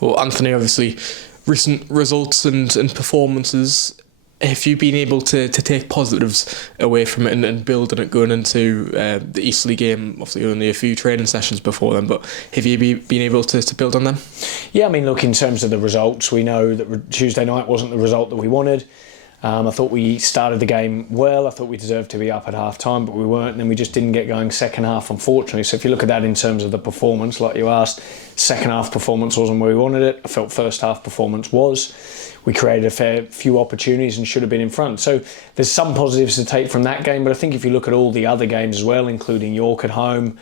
Well, Anthony, obviously, recent results and performances, have you been able to take positives away from it and build on it going into the Eastleigh game? Obviously, only a few training sessions before then, but have you been able to build on them? Yeah, I mean, look, in terms of the results, we know that Tuesday night wasn't the result that we wanted. I thought we started the game well. I thought we deserved to be up at half-time, but we weren't, and then we just didn't get going second half, unfortunately. So if you look at that in terms of the performance, like you asked, second half performance wasn't where we wanted it. I felt first half performance was. We created a fair few opportunities and should have been in front. So there's some positives to take from that game, but I think if you look at all the other games as well, including York at home,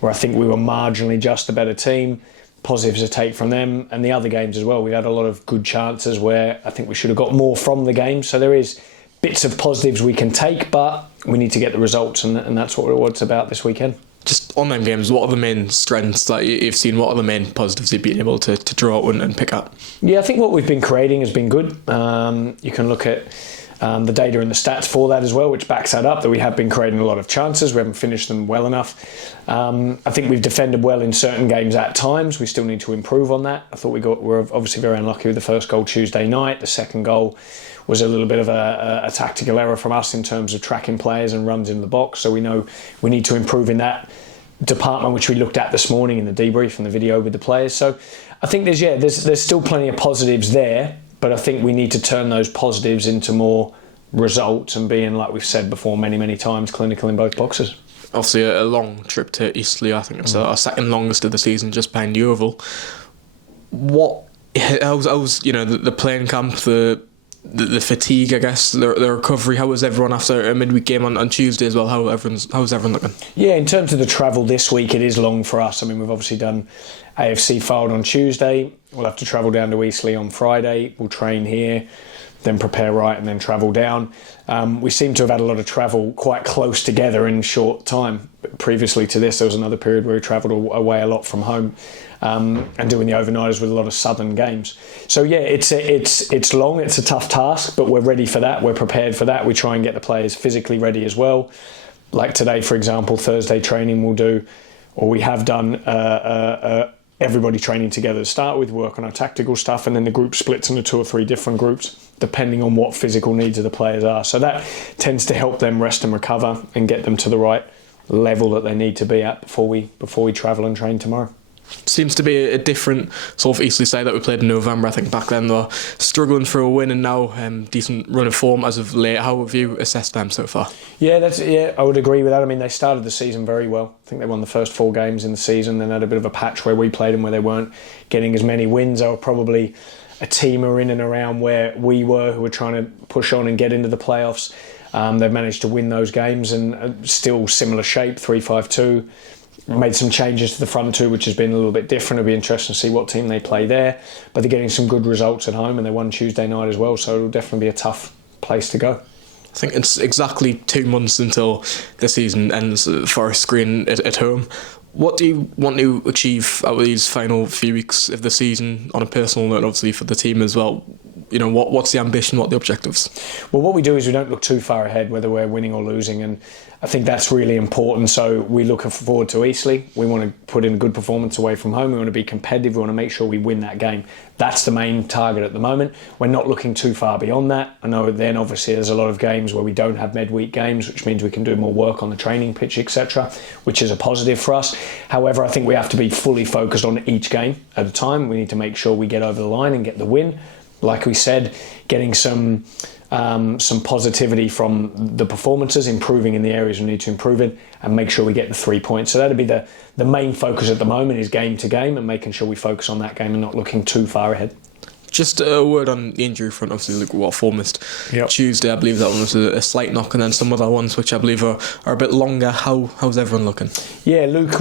where I think we were marginally just a better team, positives to take from them, and the other games as well. We had a lot of good chances where I think we should have got more from the game. So there is bits of positives we can take, but we need to get the results, and that's what it's about this weekend. Just on them games, what are the main strengths that you've seen? What are the main positives you've been able to draw out and pick up? Yeah, I think what we've been creating has been good. You can look at the data and the stats for that as well, which backs that up, that we have been creating a lot of chances. We haven't finished them well enough. I think we've defended well in certain games at times. We still need to improve on that. I thought we're obviously very unlucky with the first goal Tuesday night. The second goal was a little bit of a tactical error from us in terms of tracking players and runs in the box. So we know we need to improve in that department, which we looked at this morning in the debrief and the video with the players. So I think there's still plenty of positives there, but I think we need to turn those positives into more results and being, like we've said before many times, clinical in both boxes. Obviously a long trip to Eastleigh. I think it's our second longest of the season, just behind the Oval. How's the playing camp, the fatigue, I guess, the recovery? How was everyone after a midweek game on Tuesday as well? How's everyone looking? Yeah, in terms of the travel this week, it is long for us. I mean, we've obviously done AFC Fylde on Tuesday. We'll have to travel down to Eastleigh on Friday. We'll train here, then prepare right, and then travel down. We seem to have had a lot of travel quite close together in short time. Previously to this, there was another period where we travelled away a lot from home, and doing the overnighters with a lot of southern games. So yeah, it's long, it's a tough task, but we're ready for that, we're prepared for that. We try and get the players physically ready as well. Like today, for example, Thursday training we have done everybody training together to start with, work on our tactical stuff, and then the group splits into 2 or 3 different groups, depending on what physical needs of the players are. So that tends to help them rest and recover and get them to the right level that they need to be at before we travel and train tomorrow. Seems to be a different sort of Eastleigh side that we played in November. I think back then they were struggling for a win, and now decent run of form as of late. How have you assessed them so far? Yeah, I would agree with that. I mean, they started the season very well. I think they won the first 4 games in the season, then had a bit of a patch where we played them where they weren't getting as many wins. They were probably a team are in and around where we were, who were trying to push on and get into the playoffs. They've managed to win those games, and still similar shape, 3-5-2. Made some changes to the front 2, which has been a little bit different. It'll be interesting to see what team they play there. But they're getting some good results at home, and they won Tuesday night as well, so it'll definitely be a tough place to go. I think it's exactly 2 months until the season ends for a screen at home. What do you want to achieve out of these final few weeks of the season, on a personal note, obviously for the team as well? What's the ambition, what are the objectives? Well, what we do is we don't look too far ahead, whether we're winning or losing, and I think that's really important. So we look forward to Eastleigh. We want to put in a good performance away from home. We want to be competitive. We want to make sure we win that game. That's the main target at the moment. We're not looking too far beyond that. I know then obviously there's a lot of games where we don't have midweek games, which means we can do more work on the training pitch, etc., which is a positive for us. However, I think we have to be fully focused on each game at a time. We need to make sure we get over the line and get the win. Like we said, getting some positivity from the performances, improving in the areas we need to improve in, and make sure we get the 3 points. So that'd be the main focus at the moment, is game to game and making sure we focus on that game and not looking too far ahead. Just a word on the injury front. Obviously, look what Form missed Tuesday. I believe that one was a slight knock, and then some other ones which I believe are a bit longer. How's everyone looking? Yeah, Luke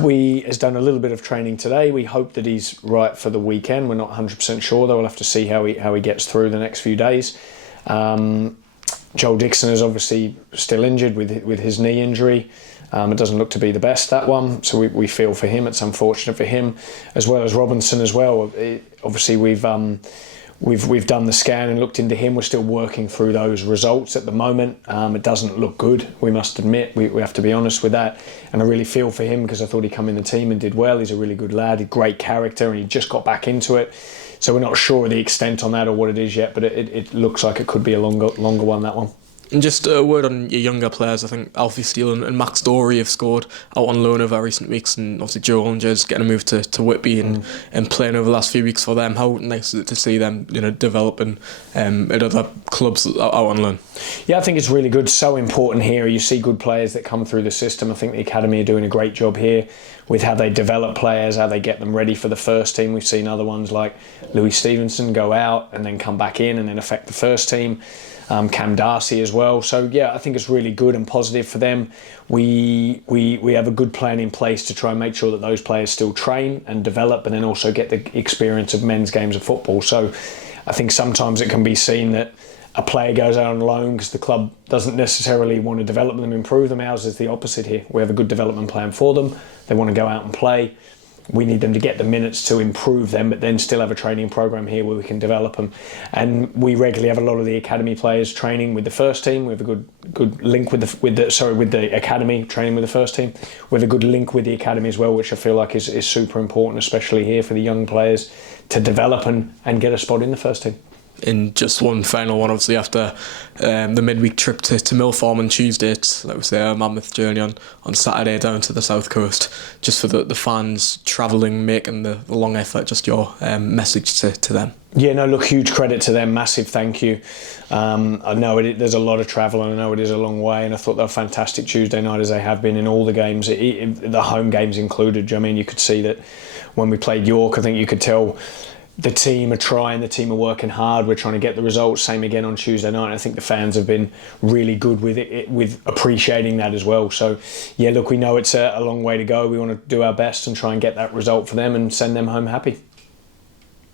has done a little bit of training today. We hope that he's right for the weekend. We're not 100% sure, though. We'll have to see how he gets through the next few days. Joel Dixon is obviously still injured with his knee injury. It doesn't look to be the best, that one, so we feel for him. It's unfortunate for him, as well as Robinson as well. Obviously, we've done the scan and looked into him. We're still working through those results at the moment. It doesn't look good, we must admit. We have to be honest with that. And I really feel for him because I thought he'd come in the team and did well. He's a really good lad, a great character, and he just got back into it. So we're not sure of the extent on that or what it is yet, but it looks like it could be a longer one, that one. And just a word on your younger players. I think Alfie Steele and Max Dory have scored out on loan over recent weeks, and obviously Joe Ollinger's getting a move to Whitby and playing over the last few weeks for them. How nice is it to see them, developing at other clubs out on loan? Yeah, I think it's really good. So important here. You see good players that come through the system. I think the academy are doing a great job here with how they develop players, how they get them ready for the first team. We've seen other ones like Louis Stevenson go out and then come back in and then affect the first team. Cam Darcy as well. So yeah, I think it's really good and positive for them. We have a good plan in place to try and make sure that those players still train and develop, and then also get the experience of men's games of football. So I think sometimes it can be seen that a player goes out on loan because the club doesn't necessarily want to develop them, improve them. Ours is the opposite here. We have a good development plan for them. They want to go out and play. We need them to get the minutes to improve them, but then still have a training program here where we can develop them. And we regularly have a lot of the academy players training with the first team. We have a good link with the academy training with the first team. We have a good link with the academy as well, which I feel like is super important, especially here for the young players to develop and get a spot in the first team. In just one final one, obviously after the midweek trip to Millfarm on Tuesday, it's, like we say, a mammoth journey on Saturday down to the south coast. Just for the fans travelling, making the long effort, just your message to them. Yeah, no, look, huge credit to them, massive thank you. I know there's a lot of travel, and I know it is a long way, and I thought they were fantastic Tuesday night, as they have been in all the games, the home games included. I mean, you could see that when we played York, I think you could tell the team are trying, the team are working hard, we're trying to get the results. Same again on Tuesday night. I think the fans have been really good with it, with appreciating that as well. So yeah, look, we know it's a long way to go. We want to do our best and try and get that result for them and send them home happy.